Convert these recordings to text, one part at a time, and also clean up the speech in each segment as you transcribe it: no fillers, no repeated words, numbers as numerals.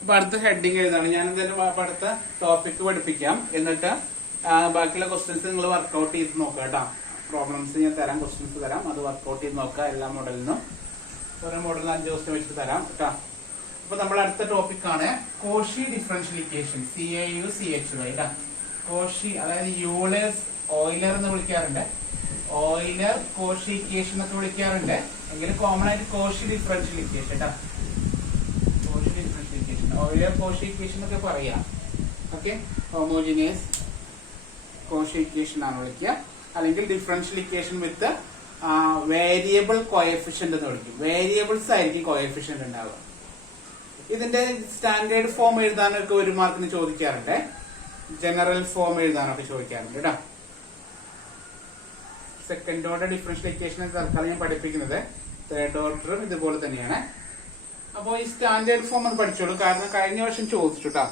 അപ്പൊ അടുത്ത ഹെഡിങ് എഴുതാണ്. ഞാൻ എന്തായാലും അടുത്ത ടോപ്പിക് പഠിപ്പിക്കാം. എന്നിട്ട് ബാക്കിയുള്ള ക്വസ്റ്റ്യൻസ് നിങ്ങൾ വർക്ക്ഔട്ട് ചെയ്ത് നോക്കുക കേട്ടോ. പ്രോബ്ലംസ് ഞാൻ തരാം, ക്വസ്റ്റ്യൻസ് തരാം, അത് വർക്ക്ഔട്ട് ചെയ്ത് നോക്കുക. എല്ലാ മോഡലിനും ഓരോ മോഡലിന് 5 ക്വസ്റ്റ്യൻ വെച്ചിട്ട് തരാം കേട്ടോ. അപ്പൊ നമ്മുടെ അടുത്ത ടോപ്പിക് ആണ് കോഷി ഡിഫറൻഷ്യൽ ഇക്വേഷൻ, CAUCHY കേട്ടോ. കോഷി അതായത് യൂളേഴ്സ് ഓയിലർ എന്ന് വിളിക്കാറുണ്ട്, ഓയിലർ കോഷി ഇക്വേഷൻ എന്നൊക്കെ വിളിക്കാറുണ്ട്. എങ്കിലും കോമൺ ആയിട്ട് കോഷി ഡിഫറൻഷ്യൽ ഇക്വേഷൻ കേട്ടോ. Cauchy differential equation, Euler Cauchy equation എന്നൊക്കെ പറയാം. ഓക്കെ, ഹോമോജീനിയസ് കോഷി ഇക്വേഷൻ ആണ് വിളിക്കുക. അല്ലെങ്കിൽ differential equation with variable coefficient എന്ന് വിളിക്കും. വേരിയബിൾസ് ആയിരിക്കും കോഎഫിഷ്യന്റ് ഉണ്ടാവുക. ഇതിന്റെ സ്റ്റാൻഡേർഡ് ഫോം എഴുതാനൊക്കെ 1 മാർക്കിന് ചോദിക്കാറുണ്ട്, ജനറൽ ഫോം എഴുതാനൊക്കെ ചോദിക്കാറുണ്ട് കേട്ടോ. സെക്കൻഡ് ഓർഡർ ഡിഫറൻഷ്യൽ ഇക്വേഷൻ തൽക്കാലം ഞാൻ പഠിപ്പിക്കുന്നത്, തേർഡ് ഓർഡറും ഇതുപോലെ തന്നെയാണ്. അപ്പോൾ ഈ സ്റ്റാൻഡേർഡ് ഫോം ഒന്ന് പഠിച്ചോളൂ, കാരണം കഴിഞ്ഞ വർഷം ചോദിച്ചു കേട്ടോ.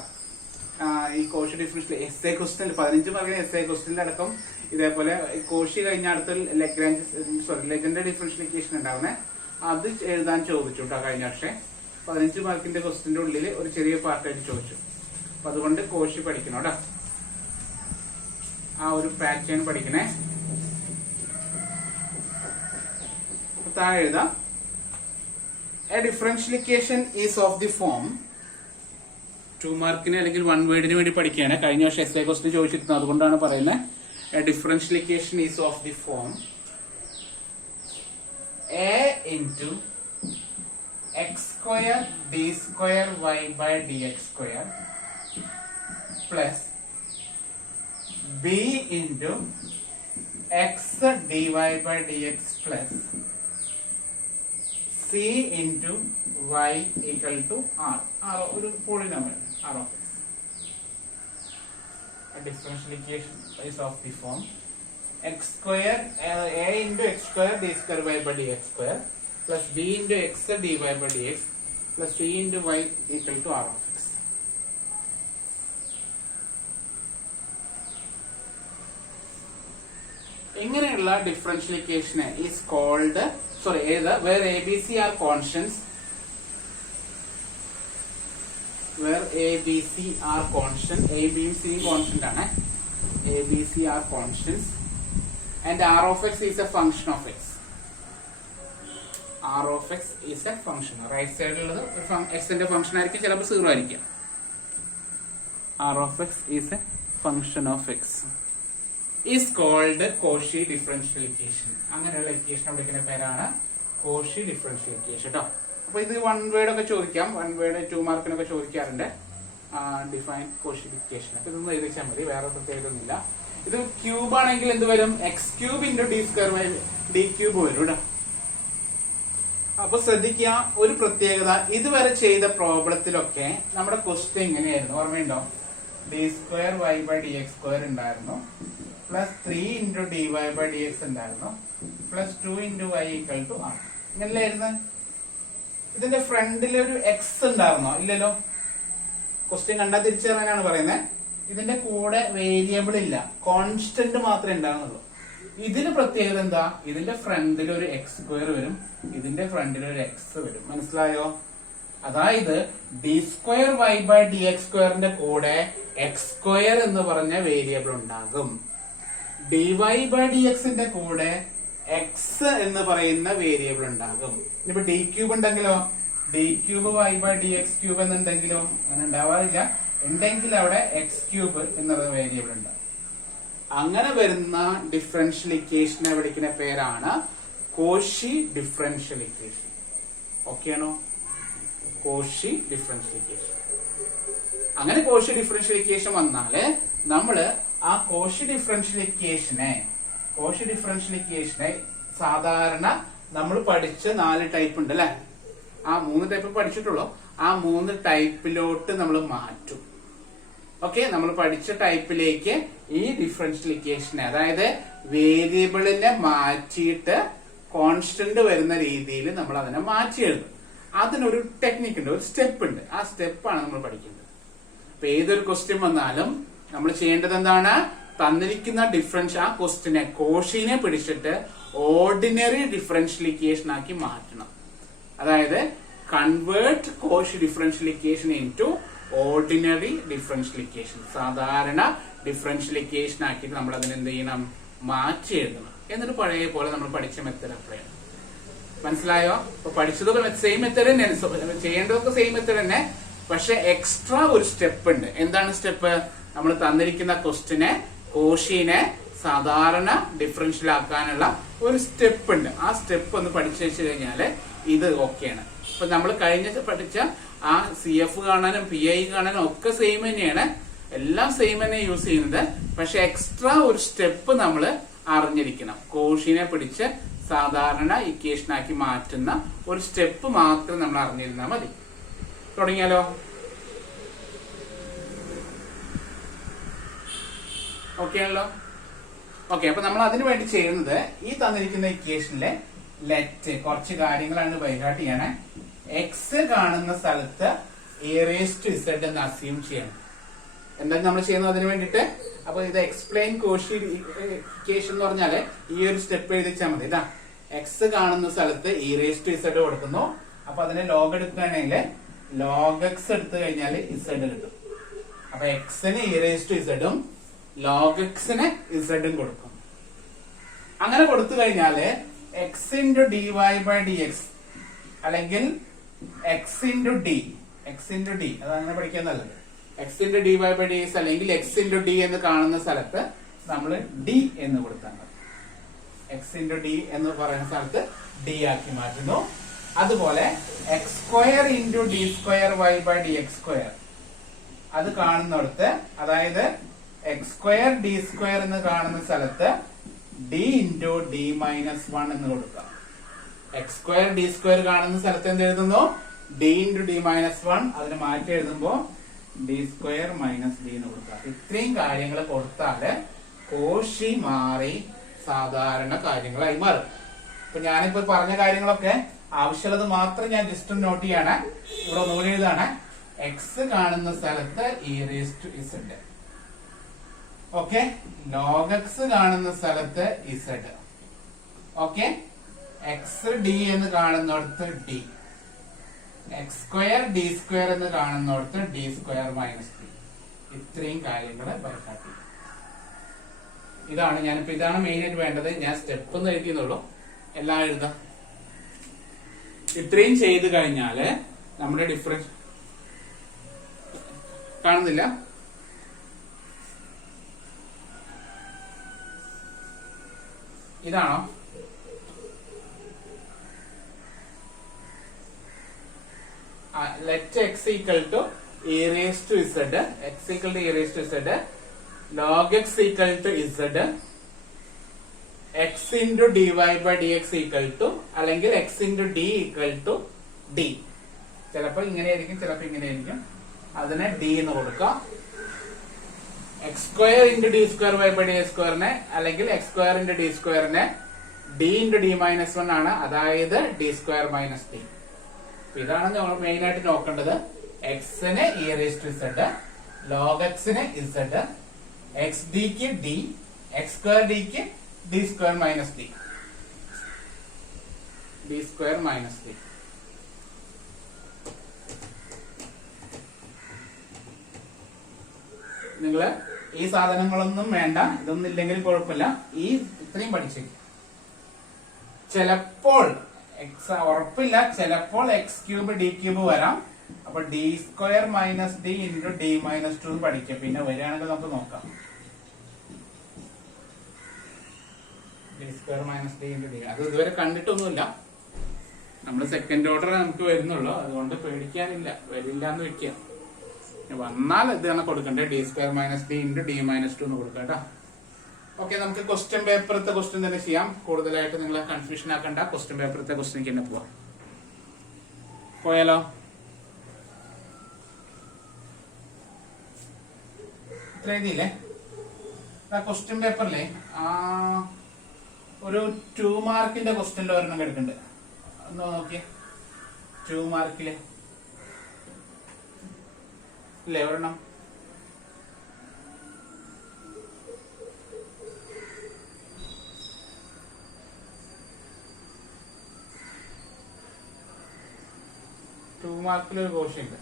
ഈ കോഷി ഡിഫറൻഷ്യൽ എസ്എ ക്വസ്റ്റ്യൻ 15 മാർക്കിന് എസ്എ ക്വസ്റ്റ്യൻ അടക്കം ഇതേപോലെ കോഷി കഴിഞ്ഞ അടുത്ത ലെജൻഡറി ഡിഫറൻഷ്യൽ ഇക്വേഷൻ ഉണ്ടാവുന്നേ, അത് എഴുതാൻ ചോദിച്ചു കേട്ടോ കഴിഞ്ഞ വർഷം. 15 മാർക്കിന്റെ ക്വസ്റ്റ്യന്റെ ഉള്ളിൽ ഒരു ചെറിയ പാർട്ടായിട്ട് ചോദിച്ചു. അപ്പൊ അതുകൊണ്ട് കോഷി പഠിക്കണം കേട്ടോ, ആ ഒരു പാറ്റേൺ പഠിക്കണേ. താഴെ എഴുതാം, A differential equation is of the form. 2 മാർക്കിന് അല്ലെങ്കിൽ 1 വേർഡിന് വേണ്ടി പഠിക്കുകയാണ്. കഴിഞ്ഞ വർഷം എസ്എ ക്വസ്റ്റ്യൻ ചോദിച്ചിരുന്നു, അതുകൊണ്ടാണ് പറയുന്നത്. A differential equation is of the form A into x square d square y by dx square plus b into x dy by dx plus c into y equal to r. R ഒരു polynomial r of x. A differential equation is of the form x square a into x square d square y by dx square plus b into x dy by dx plus c into y equal to r of x. ഇങ്ങനെയുള്ള differential equation is called where ABC are constants, where ABC are constant, A B C constant ആണ്, ABC are constants and r of x is a function of x. R of x is a function. Right സൈഡിലുള്ളത് x ന്റെ function ആയിരിക്കും, ചിലപ്പോൾ 0 ആയിരിക്കും. R of x is a function of x is called Cauchy differential equation. അങ്ങനെയുള്ള equation വിളിക്കുന്ന പേരാണ് Cauchy differential equation കേട്ടോ. അപ്പൊ ഇത് 1 വേർഡ് ഒക്കെ ചോദിക്കാം, 1 വേർഡ് 2 മാർക്കിനൊക്കെ ചോദിക്കാറുണ്ട്. ഡിഫൈൻ കോഷി ഇക്വേഷൻ ഒക്കെ ഇതൊന്നും എഴുതിച്ചാൽ മതി, വേറെ പ്രത്യേകതയൊന്നുമില്ല. ഇത് ക്യൂബ് ആണെങ്കിൽ എന്ത് വരും? X cube into D square by d cube വരും കേട്ടോ. അപ്പൊ ശ്രദ്ധിക്കുക, ഒരു പ്രത്യേകത, ഇതുവരെ ചെയ്ത പ്രോബ്ലത്തിലൊക്കെ നമ്മുടെ ക്വസ്റ്റ്യൻ എങ്ങനെയായിരുന്നു ഓർമ്മയുണ്ടോ? D square Y by D X square ഉണ്ടായിരുന്നു, plus 3 into D Y by D X ഉണ്ടായിരുന്നു, plus 2 into Y equal to R. ഇങ്ങനെയായിരുന്നു. ഇതിന്റെ ഫ്രണ്ടിൽ ഒരു എക്സ് ഉണ്ടായിരുന്നോ? ഇല്ലല്ലോ. ക്വസ്റ്റ്യൻ കണ്ടാൽ തിരിച്ചറിയാനാണ് പറയുന്നത്. ഇതിന്റെ കൂടെ വേരിയബിൾ ഇല്ല, കോൺസ്റ്റന്റ് മാത്രമേ ഉണ്ടാകുന്നുള്ളൂ. ഇതിന് പ്രത്യേകത എന്താ? ഇതിന്റെ ഫ്രണ്ടിൽ ഒരു എക്സ് സ്ക്വയർ വരും, ഇതിന്റെ ഫ്രണ്ടിൽ ഒരു എക്സ് വരും. മനസ്സിലായോ? അതായത് d square Y by D x സ്ക്വയറിന്റെ കൂടെ എക്സ് സ്ക്വയർ എന്ന് പറഞ്ഞ വേരിയബിൾ ഉണ്ടാകും. ഡി വൈ ബൈ ഡി എക്സിന്റെ കൂടെ എക്സ് എന്ന് പറയുന്ന വേരിയബിൾ ഉണ്ടാകും. ഇനിയിപ്പോ ഡി ക്യൂബ് ഉണ്ടെങ്കിലോ, D cube Y by D X cube എന്നുണ്ടെങ്കിലോ അങ്ങനെ ഉണ്ടാവാറില്ല. ഉണ്ടെങ്കിൽ അവിടെ എക്സ് ക്യൂബ് എന്നുള്ള വേരിയബിൾ ഉണ്ടാകും. അങ്ങനെ വരുന്ന ഡിഫറൻഷ്യൽ ഇക്വേഷനെ വിളിക്കുന്ന പേരാണ് കോഷി ഡിഫറൻഷ്യൽ ഇക്വേഷൻ. ഓക്കെ ആണോ? Cauchy differential equation. അങ്ങനെ കോഷി ഡിഫറൻഷ്യൽ ഇക്വേഷൻ വന്നാല് നമ്മള് ആ കോഷി ഡിഫറൻഷ്യൽ ഇക്വേഷനെ സാധാരണ നമ്മൾ പഠിച്ച 4 ടൈപ്പ് ഉണ്ട് അല്ലെ? ആ 3 ടൈപ്പ് പഠിച്ചിട്ടുള്ളൂ. ആ 3 ടൈപ്പിലോട്ട് നമ്മൾ മാറ്റും. ഓക്കെ, നമ്മൾ പഠിച്ച ടൈപ്പിലേക്ക് ഈ ഡിഫറൻഷ്യൽ ഇക്വേഷനെ, അതായത് വേരിയബിളിനെ മാറ്റിയിട്ട് കോൺസ്റ്റന്റ് വരുന്ന രീതിയിൽ നമ്മൾ അതിനെ മാറ്റി എഴുതും. അതിനൊരു ടെക്നിക്ക് ഉണ്ട്, ഒരു സ്റ്റെപ്പ് ഉണ്ട്. ആ സ്റ്റെപ്പാണ് നമ്മൾ പഠിക്കുന്നത്. അപ്പൊ ഏതൊരു ക്വസ്റ്റ്യൻ വന്നാലും നമ്മൾ ചെയ്യേണ്ടത് എന്താണ്? തന്നിരിക്കുന്ന ഡിഫറൻഷ്യൽ ആ ക്വസ്റ്റ്യനെ, കോഷിനെ പിടിച്ചിട്ട് ഓർഡിനറി ഡിഫറൻഷ്യൽ ഇക്വേഷൻ ആക്കി മാറ്റണം. അതായത് convert Cauchy differential equation into ordinary differential equation. സാധാരണ ഡിഫറൻഷ്യൽ ഇക്വേഷൻ ആക്കിയിട്ട് നമ്മൾ അതിന് എന്ത് ചെയ്യണം, മാറ്റി എഴുതണം. എന്നിട്ട് പഴയ പോലെ നമ്മൾ പഠിച്ച മെത്തേഡ് അപ്ലൈ ചെയ്യണം. മനസ്സിലായോ? അപ്പൊ പഠിച്ചതൊക്കെ സെയിം മെത്തേഡ് തന്നെ, ചെയ്യേണ്ടതൊക്കെ സെയിം മെത്തേഡ് തന്നെ. പക്ഷെ എക്സ്ട്രാ ഒരു സ്റ്റെപ്പ് ഉണ്ട്. എന്താണ് സ്റ്റെപ്പ്? നമ്മൾ തന്നിരിക്കുന്ന ക്വസ്റ്റിനെ കോഷിനെ സാധാരണ ഡിഫറൻഷ്യൽ ആക്കാനുള്ള ഒരു സ്റ്റെപ്പ് ഉണ്ട്. ആ സ്റ്റെപ്പ് ഒന്ന് പഠിച്ചു വെച്ച് കഴിഞ്ഞാല് ഇത് ഓക്കെയാണ്. ഇപ്പൊ നമ്മൾ കഴിഞ്ഞ പഠിച്ച ആ CF കാണാനും PI കാണാനും ഒക്കെ സെയിം തന്നെയാണ്, എല്ലാം സെയിം തന്നെ യൂസ് ചെയ്യുന്നത്. പക്ഷെ എക്സ്ട്രാ ഒരു സ്റ്റെപ്പ് നമ്മൾ അറിഞ്ഞിരിക്കണം. കോഷിനെ പിടിച്ച് സാധാരണ ഇക്വേഷൻ ആക്കി മാറ്റുന്ന ഒരു സ്റ്റെപ്പ് മാത്രം നമ്മൾ അറിഞ്ഞിരുന്നാൽ മതി. തുടങ്ങിയാലോ? ഓക്കെ ആണല്ലോ? ഓക്കെ, അപ്പൊ നമ്മൾ അതിനു വേണ്ടി ചെയ്യുന്നത് ഈ തന്നിരിക്കുന്ന ഇക്വേഷനിലെ ലെറ്റ് കുറച്ച് കാര്യങ്ങളാണ് ബൈഹാർട്ട് ചെയ്യണേ. എക്സ് കാണുന്ന സ്ഥലത്ത് a⁻z എന്ന് അസ്യൂം ചെയ്യണം. എന്താണ് നമ്മൾ ചെയ്യുന്നത് അതിന് വേണ്ടിട്ട്? അപ്പൊ ഇത് എക്സ്പ്ലെയിൻ കോഷി ഇക്വേഷൻ എന്ന് പറഞ്ഞാല് ഈ ഒരു സ്റ്റെപ്പ് എഴുതിച്ചാൽ മതി. ഇതാ എക്സ് കാണുന്ന സ്ഥലത്ത് e⁻z കൊടുക്കുന്നു. അപ്പൊ അതിനെ ലോഗ് എടുക്കുകയാണെങ്കിൽ log x എടുത്തു കഴിഞ്ഞാൽ z കിട്ടും. അപ്പൊ എക്സിന് e⁻z ഉം log x-ന് z ഉം കൊടുക്കും. അങ്ങനെ കൊടുത്തു കഴിഞ്ഞാല് x into dy/dx അല്ലെങ്കിൽ x into d അതങ്ങനെ പഠിക്കാൻ നല്ലത്. x into dy/dx അല്ലെങ്കിൽ x into d എന്ന് കാണുന്ന സ്ഥലത്ത് നമ്മൾ d എന്ന് കൊടുത്താൽ മതി. x into d എന്ന് പറയുന്ന സ്ഥലത്ത് d ആക്കി മാറ്റുന്നു. അതുപോലെ x² into d²y/dx² അത് കാണുന്നിടത്ത്, അതായത് x² d² എന്ന് കാണുന്ന സ്ഥലത്ത് d into d-1 എന്ന് കൊടുക്കാം. x² d² കാണുന്ന സ്ഥലത്ത് എന്ത് എഴുതുന്നു? d into d-1. അതിന് മാറ്റി എഴുതുമ്പോ d² - d എന്ന് കൊടുക്കാം. ഇത്രയും കാര്യങ്ങൾ കൊടുത്താല് കോഷി മാറി സാധാരണ കാര്യങ്ങളായി മാറും. ഇപ്പൊ ഞാനിപ്പോ പറഞ്ഞ കാര്യങ്ങളൊക്കെ ആവശ്യമുള്ളത് മാത്രം ഞാൻ ജസ്റ്റ് നോട്ട് ചെയ്യാണ്. ഇവിടെ ഒന്നുകൂടി എഴുതാണ്. എക്സ് കാണുന്ന സ്ഥലത്ത് e⁻z. ഓക്കെ, log x കാണുന്ന സ്ഥലത്ത് z. ഓക്കെ, x d എന്ന് കാണുന്നിടത്ത് d, x² d² എന്ന് കാണുന്നിടത്ത് d² - d. ഇത്രയും കാര്യങ്ങൾ ബൈഹാർട്ട്. ഇതാണ് ഞാനിപ്പോ ഇതാണ് മെയിൻ ആയിട്ട് വേണ്ടത്. ഞാൻ സ്റ്റെപ്പ് ഒന്ന് എഴുതിയെന്നുള്ളൂ, എല്ലാം എഴുതാം. ഇത്രയും ചെയ്ത് കഴിഞ്ഞാല് നമ്മുടെ ഡിഫറൻസ് കാണുന്നില്ല. ഇതാണോ? Let x equal to e⁻z, x equal to e⁻z, log x equal to z, x into dy/dx equal to അല്ലെങ്കിൽ x into d equal to d. ചിലപ്പോ ഇങ്ങനെയായിരിക്കും, ചിലപ്പോ ഇങ്ങനെയായിരിക്കും. അതിനെ d എന്ന് കൊടുക്കാം. x² into d²y/d² അല്ലെങ്കിൽ x² into d² d into d-1 ആണ്, അതായത് d² - d. ഇതാണ് നമ്മൾ മെയിൻ ആയിട്ട് നോക്കേണ്ടത്. എക്സിന് e⁻z, log x-ന് z, xd-ക്ക് d, x²d-ക്ക് d² - d. d² - d. നിങ്ങള് ഈ സാധനങ്ങളൊന്നും വേണ്ട, ഇതൊന്നും ഇല്ലെങ്കിൽ കുഴപ്പമില്ല. ഈ ഇത്രയും പഠിച്ചേക്കും. ചിലപ്പോൾ ഉറപ്പില്ല, ചിലപ്പോൾ x³ d³ വരാം. അപ്പൊ d² - d into d-2 പഠിക്കാം. പിന്നെ വരികയാണെങ്കിൽ നമുക്ക് നോക്കാം. d² - d into d അത് ഇതുവരെ കണ്ടിട്ടൊന്നുമില്ല. നമ്മൾ സെക്കൻഡ് ഓർഡർ നമുക്ക് വരുന്നുള്ളൂ, അതുകൊണ്ട് പേടിക്കാനില്ല. വരില്ല എന്ന് വെക്കാം. വന്നാൽ ഇതാണ് കൊടുക്കണ്ടേ, d² - d into d-2 എന്ന് കൊടുക്കാം കേട്ടോ. ഓക്കെ, നമുക്ക് ക്വസ്റ്റ്യൻ പേപ്പറത്തെ ക്വസ്റ്റ്യൻ തന്നെ ചെയ്യാം. കൂടുതലായിട്ട് നിങ്ങളെ കൺഫ്യൂഷൻ ആക്കണ്ട. ക്വസ്റ്റ്യൻ പേപ്പറത്തെ ക്വസ്റ്റ്യനിക്ക് തന്നെ പോവാം. പോയാലോ? ഇത്ര എഴുതിയില്ലേ? ക്വസ്റ്റ്യൻ പേപ്പറിലെ ഒരു 2 മാർക്കിന്റെ ക്വസ്റ്റ്യനിൽ ഒരെണ്ണം കിടക്കുന്നുണ്ട്. ഒന്ന് നോക്കിയേ. 2 മാർക്കില് ഇല്ലേ ഒരെണ്ണം? മാർക്കിൽ ഒരു കോഷി ഉണ്ട്.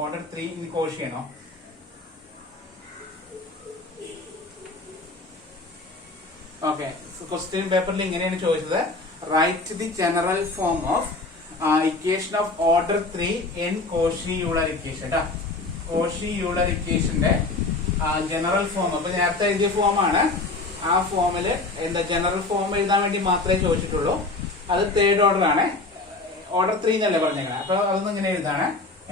ഓർഡർ 3 ഇനി കോഷിയാണോ? ഓക്കെ, ക്വസ്റ്റ്യൻ പേപ്പറിൽ ഇങ്ങനെയാണ് ചോദിച്ചത്. Write the general form of equation of order 3 in Cauchy Euler equation. Cauchy Euler ഇക്വേഷന്റെ ജനറൽ ഫോം. അപ്പൊ നേരത്തെ എഴുതിയ ഫോമാണ്. ആ ഫോമില് എന്താ ജനറൽ ഫോം എഴുതാൻ വേണ്ടി മാത്രമേ ചോദിച്ചിട്ടുള്ളൂ. അത് തേർഡ് ഓർഡർ ആണ്. ഓർഡർ 3 എന്നല്ലേ പറഞ്ഞേക്കണം. അപ്പൊ അതൊന്നും ഇങ്ങനെ എഴുതാണ്.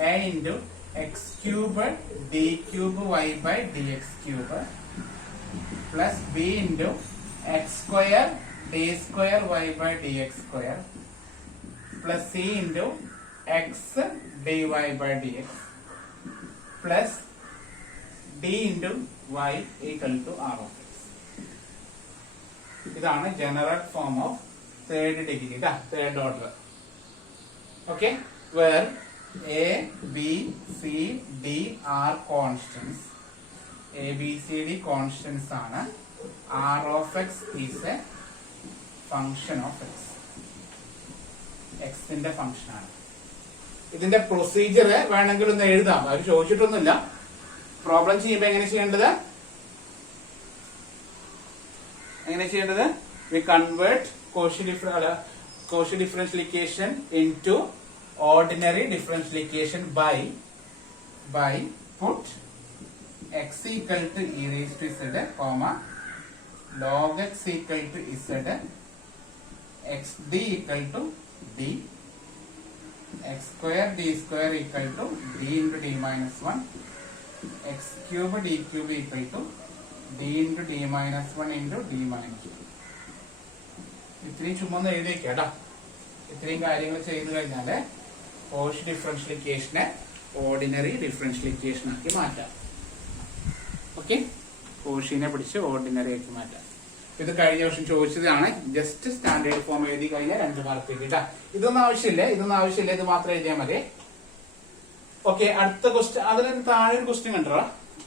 a into X cube D cube Y by D X cube plus B into X square D square Y by D X square plus C into X D Y by D X plus D into Y equal to R of X. ഇതാണ് general form of third degree, third order. Okay, where A, B, C, D are constants. A, B, C, D constants ആണ്. R of x is a function of x. X ന്റെ function ആണ്. ഇതിന്റെ procedure വേണമെങ്കിൽ ഒന്ന് എഴുതാം. അവർ ചോദിച്ചിട്ടൊന്നുമില്ല. Problem ചെയ്യുമ്പോൾ എങ്ങനെ ചെയ്യേണ്ടത്? We convert Cauchy differential equation into ordinary differential equation by put x equal to e raised to z, comma log x equal to z, x d equal to d, x square d square equal to d into d minus 1, x cube d cube equal to d into d minus 1 into d minus 2. ഇത്രയും ചുമ്മാ ഒന്ന് എഴുതി വെക്കാം കേട്ടോ. ഇത്രയും കാര്യങ്ങൾ ചെയ്തു കഴിഞ്ഞാല് കോഷി ഡിഫറൻഷ്യൽ ഇക്വേഷനെ ഓർഡിനറി ഡിഫറൻഷ്യൽ ഇക്വേഷൻ ആക്കി മാറ്റാം. ഓക്കെ, കോഷിനെ പിടിച്ച് ഓർഡിനറി ആക്കി മാറ്റാം. ഇത് കഴിഞ്ഞ വർഷം ചോദിച്ചതാണ്. ജസ്റ്റ് സ്റ്റാൻഡേർഡ് ഫോം എഴുതി കഴിഞ്ഞാൽ 2 മാർക്ക് കിട്ടിട്ടാ. ഇതൊന്നും ആവശ്യമില്ല, ഇത് മാത്രം എഴുതിയാൽ മതി. ഓക്കെ, അടുത്ത ക്വസ്റ്റ്യൻ. അതിന് താഴെ ഒരു ക്വസ്റ്റ്യൻ കണ്ടോ?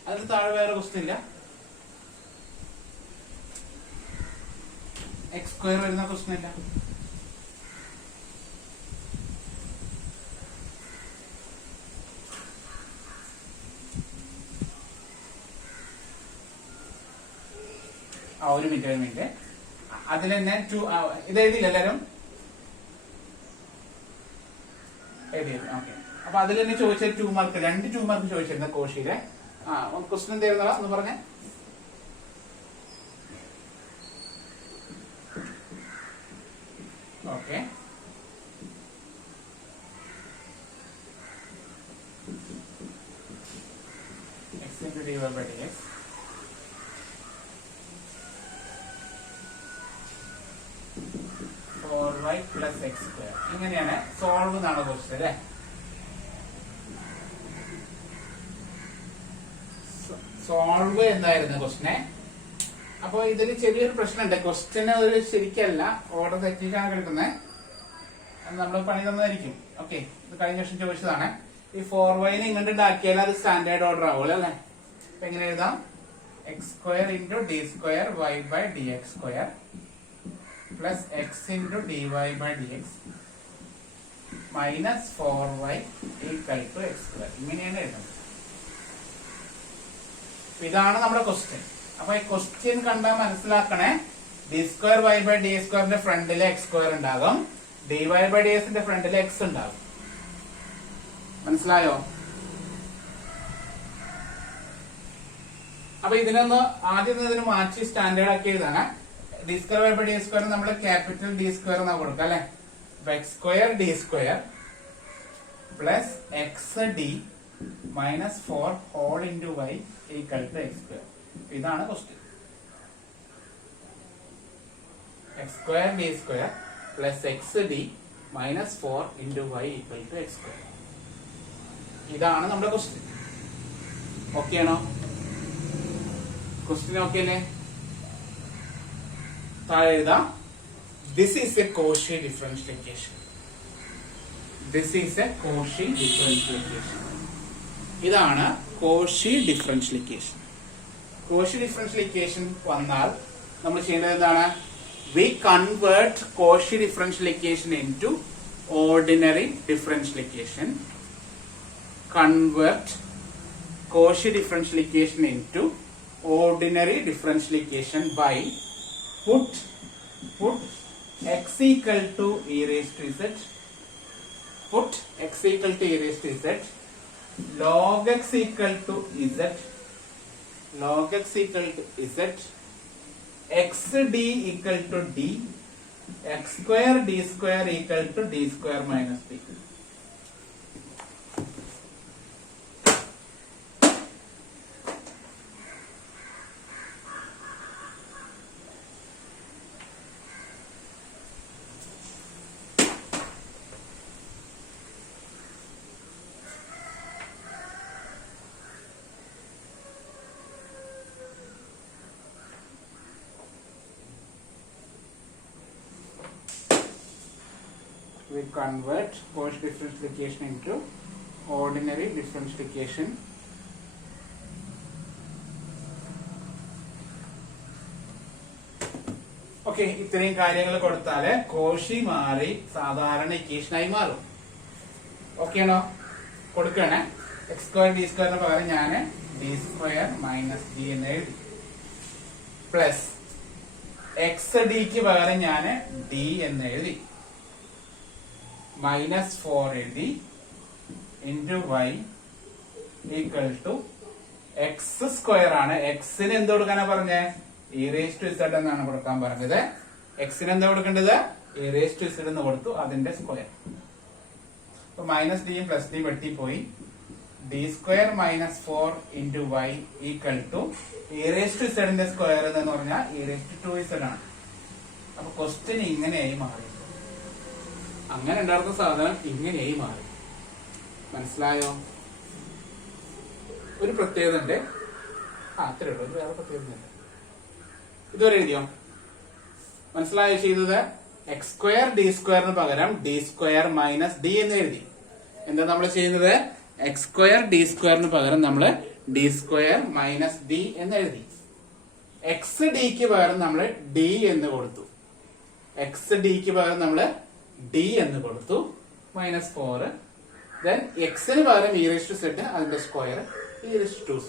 അതിന് താഴെ വേറെ ക്വസ്റ്റ്യൻ ഇല്ല. എക്സ് സ്ക്വയർ വരുന്ന ക്വസ്റ്റ്യൻ ഇല്ല. ഒരു മിനിറ്റ്. അതിൽ തന്നെ ഇത് എഴുതിയില്ല എല്ലാരും? എഴുതിയത്. ഓക്കെ, അപ്പൊ അതിൽ തന്നെ ചോദിച്ച 2 മാർക്ക്, 2 മാർക്ക് ചോദിച്ചിരുന്ന കോഷിയിലെ ക്വസ്റ്റ്യൻ എന്തായിരുന്നോ എന്ന് പറഞ്ഞേ. Okay, x into dy by dx y plus x square. ഇങ്ങനെയാണ് സോൾവ് എന്നാണ് ക്വസ്റ്റ്യൻ അല്ലേ? സോൾവ് എന്തായിരുന്നു ക്വസ്റ്റ്യനെ? അപ്പൊ ഇതിൽ ചെറിയൊരു പ്രശ്നമുണ്ട്. ക്വസ്റ്റ്യന് ഒരു ശരിക്കല്ല, ഓർഡർ തെറ്റിയിട്ടാണ് കിടക്കുന്നത്. നമ്മൾ പണി തന്നതായിരിക്കും. ഓക്കെ, ഇത് കഴിഞ്ഞ വർഷം ചോദിച്ചതാണ്. ഈ 4y ഇങ്ങോട്ട് ഉണ്ടാക്കിയാൽ അത് സ്റ്റാൻഡേർഡ് ഓർഡർ ആവുമല്ലോ അല്ലെ? അപ്പൊ എങ്ങനെ എഴുതാം? X square into D square Y by D X square plus X into D Y by D X minus 4y equal to X square. ഇങ്ങനെയാണ് എഴുതുന്നത്. ഇതാണ് നമ്മുടെ ക്വസ്റ്റ്യൻ. അപ്പൊ ഈ ക്വസ്റ്റ്യൻ കണ്ടാൽ മനസ്സിലാക്കണേ, D square Y by D സ്ക്വയറിന്റെ ഫ്രണ്ടില് എക്സ് സ്ക്വയർ ഉണ്ടാകും, ഡി വൈ ബൈ ഡി എക്സിന്റെ ഫ്രണ്ടില് എക്സ് ഉണ്ടാകും. മനസ്സിലായോ? അപ്പൊ ഇതിനൊന്ന് ആദ്യം ഇതിന് മാറ്റി സ്റ്റാൻഡേർഡ് ആക്കി എഴുതാണ്. D square Y by D square നമ്മൾ ക്യാപിറ്റൽ ഡി സ്ക്വയർ എന്നാ കൊടുക്കുക അല്ലെ? X square D square plus X D minus 4 whole into Y equal to X square. ഇതാണ് question. X square D square plus X D minus 4 into Y equal to X square. ഇതാണ് നമ്മുടെ question. Okay ആണോ? Question okay അല്ലേ? താഴെ എഴുതാം. This is a Cauchy differential equation. This is a Cauchy differential equation. ഇതാണ് Cauchy differential equation. Cauchy differential equation വന്നാൽ നമ്മൾ ചെയ്യേണ്ടത് എന്താണ്? We convert Cauchy differential equation into ordinary differential equation. Convert Cauchy differential equation into ordinary differential equation by put x equal to e raised to z. Put x equal to e raised to z. Log x equal to z. Log x equal to z. X d equal to d. X square d square equal to d square minus d. We convert Cauchy differential equation into ordinary differential equation. Okay, ഇത്രയും കാര്യങ്ങൾ കൊടുത്താല് Cauchy മാറി സാധാരണ ഇക്വേഷനായി മാറും. Okay ആണോ? കൊടുക്കണേ. X square D സ്ക്വയറിന് പകരം ഞാൻ ഡി സ്ക്വയർ മൈനസ് ഡി എന്ന് എഴുതി. പ്ലസ് എക്സ് ഡിക്ക് പകരം ഞാൻ ഡി എന്ന് എഴുതി. മൈനസ് 4 എഴുതി. Into Y equal to X square ആണ്. എക്സിന് എന്ത് കൊടുക്കാനാ പറഞ്ഞേ? ഇ റേസ് ടു ഇസഡ് എന്നാണ് കൊടുക്കാൻ പറഞ്ഞത്. എക്സിന് എന്താ കൊടുക്കേണ്ടത്? ഇ റേസ് ടു ഇസഡ് എന്ന് കൊടുത്തു, അതിന്റെ സ്ക്വയർ. അപ്പൊ മൈനസ് ഡിയും പ്ലസ് ഡിയും വെട്ടിപ്പോയി. D square minus 4 into Y equal to E raise to ഇസഡിന്റെ സ്ക്വയർ എന്ന് പറഞ്ഞാൽ ഇ റേസ് ടു 2z ആണ്. അപ്പൊ ക്വസ്റ്റ്യൻ ഇങ്ങനെയായി മാറി. അങ്ങനെ ഉണ്ടായിരുന്ന സാധനം ഇങ്ങനെയായി മാറി. മനസ്സിലായോ? ഒരു പ്രത്യേകത ഉണ്ട്. അത്രേ ഉള്ളൂ, വേറെ പ്രത്യേകത ഉണ്ട്. ഇതുവരെ എഴുതിയോ? മനസ്സിലായോ ചെയ്തത്? എക്സ് സ്ക്വയർ ഡി സ്ക്വയറിന് പകരം ഡി സ്ക്വയർ മൈനസ് ഡി എന്ന് എഴുതി. എന്താ നമ്മൾ ചെയ്യുന്നത്? എക്സ് സ്ക്വയർ ഡി സ്ക്വയറിന് പകരം നമ്മൾ ഡി സ്ക്വയർ മൈനസ് ഡി എന്ന് എഴുതി. എക്സ് ഡിക്ക് പകരം നമ്മൾ ഡി എന്ന് കൊടുത്തു. എക്സ് ഡിക്ക് പകരം നമ്മൾ ഡി എന്ന് കൊടുത്തു. മൈനസ് 4. ദെൻ എക്സിന് പകരം ഇ റേസ് ടു സെഡ്, അതിന്റെ square e raise to 2z.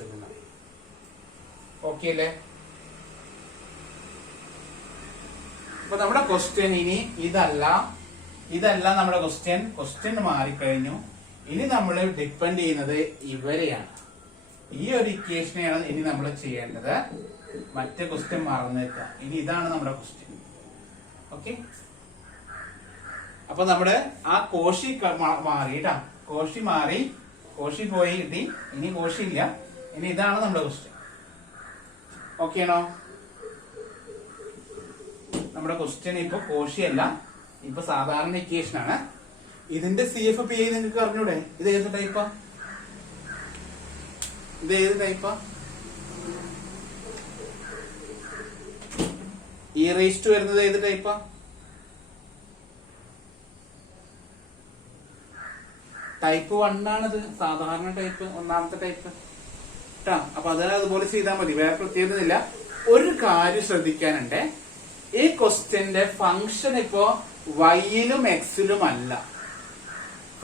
Okay അല്ലേ? അപ്പൊ നമ്മുടെ ക്വസ്റ്റ്യൻ ഇനി ഇതല്ല നമ്മുടെ ക്വസ്റ്റ്യൻ മാറിക്കഴിഞ്ഞു. ഇനി നമ്മൾ ഡിപ്പെൻഡ് ചെയ്യുന്നത് ഇവരെയാണ്. ഈ ഒരു ഇക്വേഷനെയാണ് ഇനി നമ്മൾ ചെയ്യേണ്ടത്. മറ്റേ ക്വസ്റ്റ്യൻ മറന്നേക്കാം. ഇനി ഇതാണ് നമ്മുടെ ക്വസ്റ്റ്യൻ. ഓക്കെ, അപ്പൊ നമ്മുടെ ആ കോഷി മാറി കേട്ടാ. കോഷി മാറി, കോഷി പോയി കിട്ടി. ഇനി കോഷി ഇല്ല. ഇനി ഇതാണ് നമ്മുടെ ക്വസ്റ്റ്യൻ. ഓക്കെ ആണോ? നമ്മുടെ ക്വസ്റ്റ്യൻ ഇപ്പൊ കോഷി അല്ല, ഇപ്പൊ സാധാരണ ഇക്വേഷൻ ആണ്. ഇതിന്റെ CFPI നിങ്ങൾക്ക് അറിഞ്ഞൂടെ? ഇത് ഏത് ടൈപ്പാ? ഇ റേസ് ടു വരുന്നത് ഏത് ടൈപ്പാ? ടൈപ്പ് 1 ആണത്. സാധാരണ ടൈപ്പ്, ഒന്നാമത്തെ ടൈപ്പ് കേട്ടാ. അപ്പൊ അതുപോലെ ചെയ്താൽ മതി, വേറെ പ്രത്യേകതയില്ല. ഒരു കാര്യം ശ്രദ്ധിക്കാനുണ്ട്. ഈ ക്വസ്റ്റ്യന്റെ ഫംഗ്ഷൻ ഇപ്പോ വൈയിലും എക്സിലും അല്ല.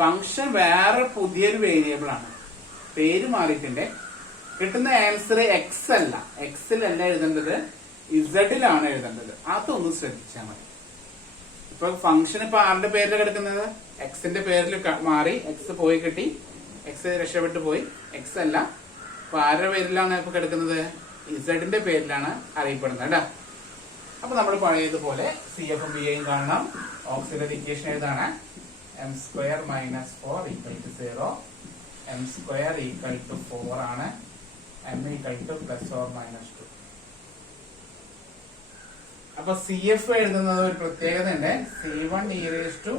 ഫംഗ്ഷൻ വേറെ പുതിയൊരു വേരിയബിൾ ആണ്. പേര് മാറിയിട്ടുണ്ട്. കിട്ടുന്ന ആൻസർ എക്സ് അല്ല, എക്സിലല്ല എഴുതേണ്ടത്, ഇസഡിലാണ് എഴുതേണ്ടത്. അതൊന്ന് ശ്രദ്ധിച്ചാൽ മതി. ഇപ്പൊ ഫംഗ്ഷൻ ഇപ്പൊ ആരുടെ പേരിലാണ് കിടക്കുന്നത്? എക്സിന്റെ പേരിൽ മാറി, എക്സ് പോയി കിട്ടി, എക്സ് രക്ഷപ്പെട്ടു പോയി. എക്സ് അല്ല, അപ്പൊ ആരുടെ പേരിലാണ് ഇപ്പൊ കിടക്കുന്നത്? ഇസഡിന്റെ പേരിലാണ് അറിയപ്പെടുന്നത് കേട്ടാ. അപ്പൊ നമ്മൾ പഴയതുപോലെ CFPI കാണണം. ഓക്സിലറി ഇക്വേഷൻ ഏതാണ്? M square minus 4 equal to 0. M square equal to 4 ആണ്. M equal to plus or minus 2. അപ്പൊ CF എഴുതുന്നത് ഒരു പ്രത്യേകത ഉണ്ട്. C1 e raised to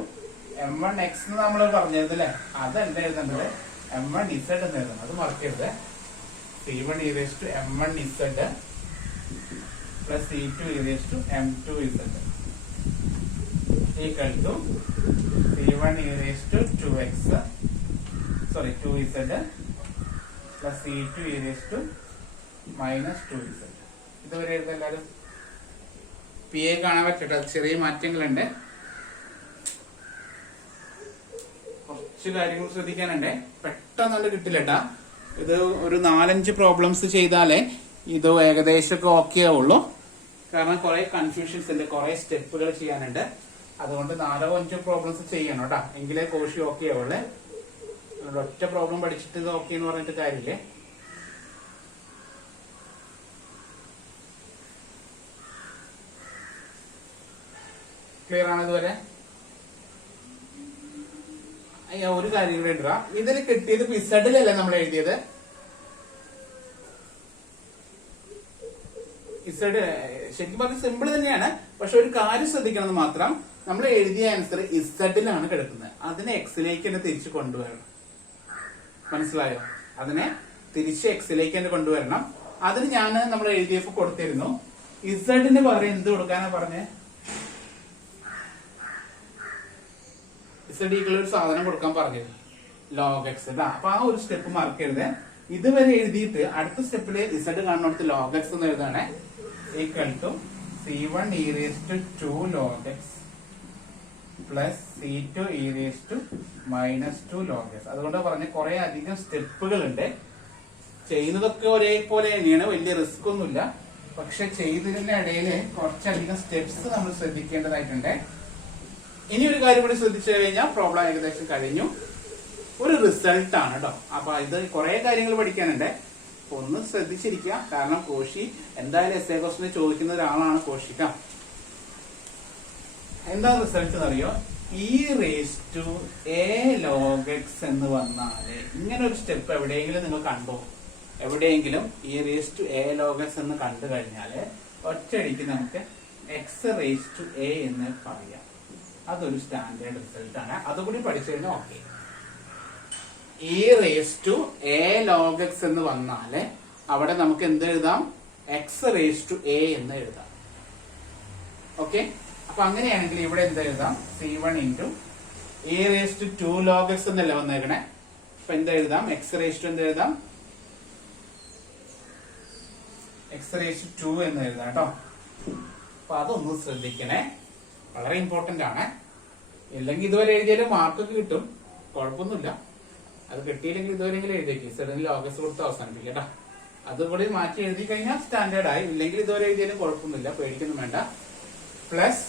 m1x എന്ന് നമ്മൾ പറഞ്ഞത് അല്ലേ? അതല്ല എഴുതേണ്ടത്, m1z എന്ന് എഴുതണം. അത് മറക്കരുത്. C1 e raised to m1z plus C2 e raised to m2z equal to C1 e raised to 2z plus C2 e raised to minus 2z. ഇതുവരെ എഴുതാം എല്ലാവരും. പി എ കാണാൻ പറ്റട്ടെ, ചെറിയ മാറ്റങ്ങളുണ്ട്, കുറച്ച് കാര്യങ്ങൾ ശ്രദ്ധിക്കാനുണ്ട്. പെട്ടെന്ന് കിട്ടില്ല കേട്ടാ. ഇത് ഒരു 4-5 പ്രോബ്ലംസ് ചെയ്താലേ ഇത് ഏകദേശമൊക്കെ ഓക്കെ ആവുള്ളൂ. കാരണം കുറെ കൺഫ്യൂഷൻസ് ഉണ്ട്, കുറെ സ്റ്റെപ്പുകൾ ചെയ്യാനുണ്ട്. അതുകൊണ്ട് 4-5 പ്രോബ്ലംസ് ചെയ്യണം കേട്ടാ, എങ്കിലേ കോഷി ഓക്കെ ആവുള്ളേ. ഒറ്റ പ്രോബ്ലം പഠിച്ചിട്ട് ഇത് ഓക്കെ എന്ന് പറഞ്ഞിട്ട് കാര്യമില്ലേ. ക്ലിയർ ആണ് ഇതുവരെ? ഒരു കാര്യം കൂടെ ഇടാ, ഇതിൽ കിട്ടിയത് ഇസഡിലല്ലേ നമ്മൾ എഴുതിയത്. ഇസഡ് ശരിക്കും പറഞ്ഞ സിമ്പിൾ തന്നെയാണ്, പക്ഷെ ഒരു കാര്യം ശ്രദ്ധിക്കണം മാത്രം. നമ്മൾ എഴുതിയ ആൻസർ ഇസഡിലാണ് കിടക്കുന്നത്, അതിനെ എക്സിലേക്ക് തന്നെ തിരിച്ചു കൊണ്ടുവരണം. മനസ്സിലായോ? അതിനെ തിരിച്ച് എക്സിലേക്ക് തന്നെ കൊണ്ടുവരണം. അതിന് ഞാൻ നമ്മൾ എഴുതിയപ്പോ കൊടുത്തിരുന്നു. ഇസഡിന് പകരം എന്ത് കൊടുക്കാനാ പറഞ്ഞേ? ഇസഡ് ഈക്വൽ ഒരു സാധനം കൊടുക്കാൻ പറഞ്ഞിരുന്നു, ലോഗ് എക്സ്. അപ്പൊ ആ ഒരു സ്റ്റെപ്പ് മാർക്ക് ചെയ്തേ. ഇതുവരെ എഴുതിയിട്ട് അടുത്ത സ്റ്റെപ്പില് ഇസഡ് കാണുന്നിടത്ത് ലോഗ് എക്സ് എന്ന് എഴുതാണ്. Equal to C1 e⁻² log x plus C2 e⁻² log x. അതുകൊണ്ട് പറഞ്ഞ കുറെ അധികം സ്റ്റെപ്പുകൾ ഉണ്ട്. ചെയ്യുന്നതൊക്കെ ഒരേപോലെ തന്നെയാണ്, വലിയ റിസ്ക് ഒന്നുമില്ല. പക്ഷെ ചെയ്തതിന്റെ ഇടയിൽ കുറച്ചധികം സ്റ്റെപ്സ് നമ്മൾ ശ്രദ്ധിക്കേണ്ടതായിട്ടുണ്ട്. ഇനി ഒരു കാര്യം കൂടി ശ്രദ്ധിച്ചു കഴിഞ്ഞാൽ പ്രോബ്ലം ഏകദേശം കഴിഞ്ഞു. ഒരു റിസൾട്ട് ആണ് കേട്ടോ. അപ്പൊ ഇത് കുറെ കാര്യങ്ങൾ പഠിക്കാനുണ്ട്. ഒന്ന് ശ്രദ്ധിച്ചിരിക്കുക, കാരണം കോഷി എന്തായാലും എസ്എ ക്വസ്റ്റ്യൻ ചോദിക്കുന്ന ഒരാളാണ് കോഷിക്ക. എന്താ റിസൾട്ട് എന്നറിയോ? e⁻a log x എന്ന് വന്നാല് ഇങ്ങനെ ഒരു സ്റ്റെപ്പ് എവിടെയെങ്കിലും നിങ്ങൾ കണ്ടോ? എവിടെയെങ്കിലും e⁻a log x എന്ന് കണ്ടു കഴിഞ്ഞാല് ഒറ്റയടിക്ക് നമുക്ക് x⁻a എന്ന് പറയാം. അതൊരു സ്റ്റാൻഡേർഡ് റിസൾട്ട് ആണ്. അതുകൂടി പഠിച്ചു കഴിഞ്ഞാൽ ഓക്കെ. e⁻a log x എന്ന് വന്നാല് അവിടെ നമുക്ക് എന്ത് എഴുതാം? x⁻a എന്ന് എഴുതാം. ഓക്കെ, അപ്പൊ അങ്ങനെയാണെങ്കിൽ ഇവിടെ എന്ത് എഴുതാം? C1 e⁻² log x എന്നല്ലേ വന്നേക്കണേ. അപ്പൊ എന്ത് എഴുതാം? x⁻² എന്ത് എഴുതാം? x⁻² എന്ന് എഴുതാം കേട്ടോ. അപ്പൊ അതൊന്ന് ശ്രദ്ധിക്കണേ, വളരെ ഇമ്പോർട്ടന്റ് ആണ്. ഇല്ലെങ്കിൽ ഇതുവരെ എഴുതിയാലും മാർക്കൊക്കെ കിട്ടും, കുഴപ്പമൊന്നുമില്ല. അത് കിട്ടിയില്ലെങ്കിൽ ഇതുവരെങ്കിലും എഴുതിയേക്ക്. സെഡനിൽ ഓഗസ്റ്റ് കൊടുത്ത് അവസാനിപ്പിക്കുക കേട്ടോ. അതുകൂടി മാറ്റി എഴുതി കഴിഞ്ഞാൽ സ്റ്റാൻഡേർഡ് ആയി. ഇല്ലെങ്കിൽ ഇതുവരെ എഴുതിയാലും കുഴപ്പമൊന്നുമില്ല, പേടിക്കൊന്നും വേണ്ട. Plus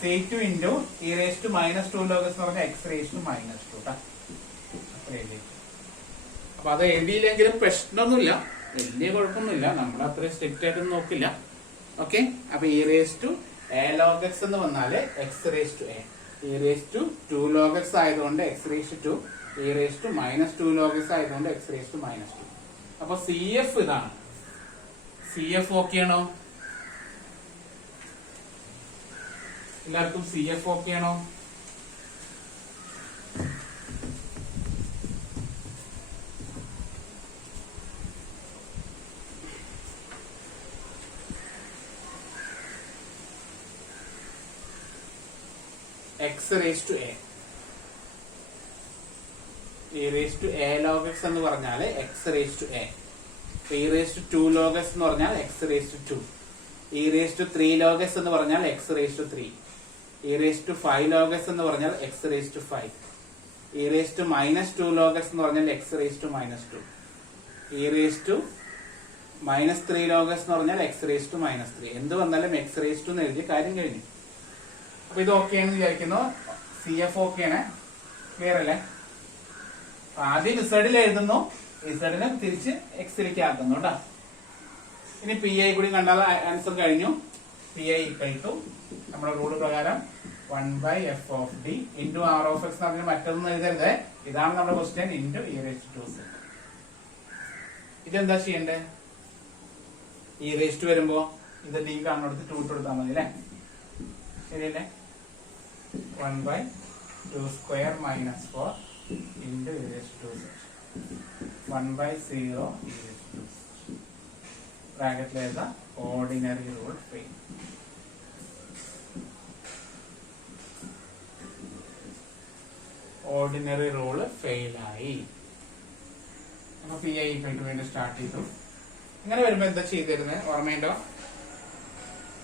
C2 e⁻² log x എന്ന് പറഞ്ഞാൽ x⁻² കേട്ടോ. അപ്പൊ അത് എഴുതിയില്ലെങ്കിലും പ്രശ്നമൊന്നുമില്ല, വലിയ കുഴപ്പമൊന്നുമില്ല. നമ്മൾ അത്രയും സ്ട്രിക്റ്റ് ആയിട്ടൊന്നും നോക്കില്ല. ഓക്കെ, അപ്പൊ e⁻a log x എന്ന് വന്നാല് x⁻a. e⁻² log x ആയതുകൊണ്ട് x⁻², e⁻² log x ആയതുകൊണ്ട് x⁻². അപ്പൊ CF ഇതാണ്. CF ഓക്കെ ആണോ? എല്ലാവർക്കും CF ഓക്കെ ആണോ? x⁻a e⁻a log x എന്ന് പറഞ്ഞാല് x⁻a. e⁻² log x എന്ന് പറഞ്ഞാൽ x⁻². e⁻³ log x എന്ന് പറഞ്ഞാൽ x⁻3. e⁻5 log x എന്ന് പറഞ്ഞാൽ x⁻5. e⁻² log x എന്ന് പറഞ്ഞാൽ x⁻². e⁻−3 log x എന്ന് പറഞ്ഞാൽ x⁻−3. എന്ത് വന്നാലും x⁻² എന്ന് എഴുതിയ കാര്യം കഴിഞ്ഞു. അപ്പൊ ഇത് ഓക്കെ ആണെന്ന് വിചാരിക്കുന്നു. CF ഓക്കെ ആണ്, ക്ലിയർ അല്ലേ? ആദ്യം ഇസഡിൽ എഴുതുന്നു, ഇസഡിനെ തിരിച്ച് എക്സിലേക്ക് ആക്കുന്നു കേട്ടോ. ഇനി PI കൂടി കണ്ടാൽ ആൻസർ കഴിഞ്ഞു. PI = നമ്മുടെ റൂൾ പ്രകാരം 1/f(d) × r(x) എന്ന് മറ്റൊന്നും എഴുതരുത്. ഇതാണ് നമ്മുടെ ക്വസ്റ്റ്യൻ. e⁻². ഇതെന്താ ചെയ്യണ്ടേ? e⁻ വരുമ്പോ ഇത് d കാണുന്നിടത്ത് 2 ഇട്ട് കൊടുത്താൽ മതി അല്ലേ? ശരിയല്ലേ? 1/2² - 4 × e⁻². 1/0 e⁻². ബ്രാക്കറ്റിൽ എഴുതാം. Ordinary rule fail. Ordinary rule ഫെയിലായി. അപ്പൊ PI = വീണ്ടും സ്റ്റാർട്ട് ചെയ്തു. ഇങ്ങനെ വരുമ്പോ എന്താ ചെയ്തിരുന്നത് ഓർമ്മയുണ്ടോ?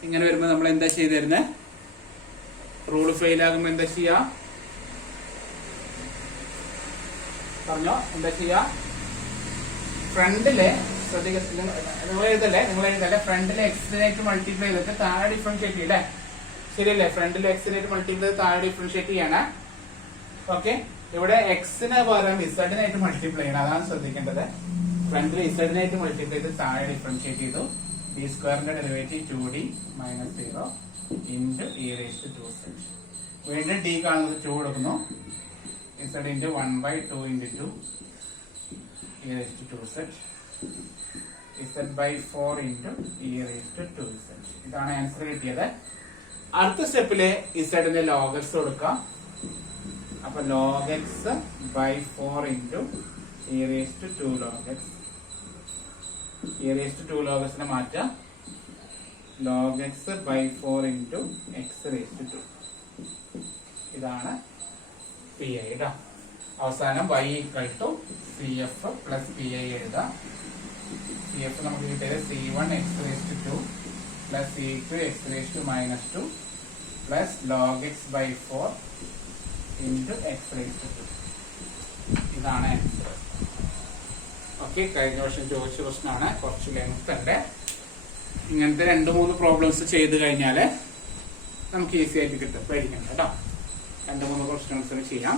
ഇങ്ങനെ വരുമ്പോൾ നമ്മൾ എന്താ ചെയ്ത് തരുന്നത്? റൂൾ ഫെയിൽ ആകുമ്പോൾ എന്താ ചെയ്യാ? പറഞ്ഞോ, എന്താ ചെയ്യാ? ഫ്രണ്ടിലെ നിങ്ങൾ എഴുതല്ലേ ഫ്രണ്ടിലെ എക്സിനായിട്ട് മൾട്ടിപ്ലൈ ചെയ്തിട്ട് താഴെ ഡിഫറൻഷിയേറ്റ് ചെയ്യല്ലേ? ശരിയല്ലേ? ഫ്രണ്ടിലെ എക്സിനായിട്ട് മൾട്ടിപ്ലൈ ചെയ്ത് താഴെ ഡിഫറൻഷിയേറ്റ് ചെയ്യണേ. ഓക്കെ, ഇവിടെ എക്സിന് പകരം ഇസഡിനായിട്ട് മൾട്ടിപ്ലൈ ചെയ്യണം, അതാണ് ശ്രദ്ധിക്കേണ്ടത്. ഫ്രണ്ടിൽ ഇസഡിനായിട്ട് മൾട്ടിപ്ലൈ ചെയ്ത് താഴെ ഡിഫറൻഷിയേറ്റ് ചെയ്തു. ഡി സ്ക്വയറിന്റെ derivative 2d - 0 into e raised to 2z. വീണ്ടും d കാണുന്നത് 2 കൊടുക്കുന്നു. z into 1/2 into 2 e raised to 2z. z/4 into e raised to 2z. ഇതാണ് ആൻസർ കിട്ടിയത്. അടുത്ത സ്റ്റെപ്പില് ഇസഡിന്റെ ലോഗക്സ് കൊടുക്കാം. അപ്പൊ log x by 4 into e raised to 2 log x. e raised to 2 log x നെ മാറ്റാം. log x by 4 into x raised to 2. ഇതാണ് P I കേട്ടോ. അവസാനം y equal to CF plus P I എഴുതാം. CF നമുക്ക് കിട്ടിയത് C1 x raised to 2 പ്ലസ് C2 x raised to -2 പ്ലസ് log x by 4 into x raised to 2. ഇതാണ് answer. Okay, കഴിഞ്ഞ വർഷം ചോദിച്ച പ്രശ്നമാണ്, കുറച്ച് ലെങ്ത് ഉണ്ട്. ഇങ്ങനത്തെ 2-3 പ്രോബ്ലംസ് ചെയ്ത് കഴിഞ്ഞാൽ നമുക്ക് ഈസി ആയിട്ട് കിട്ടും, പേടിക്കണ്ട കേട്ടോ. 2-3 ക്വസ്റ്റ്യൻസ് ചെയ്യാം.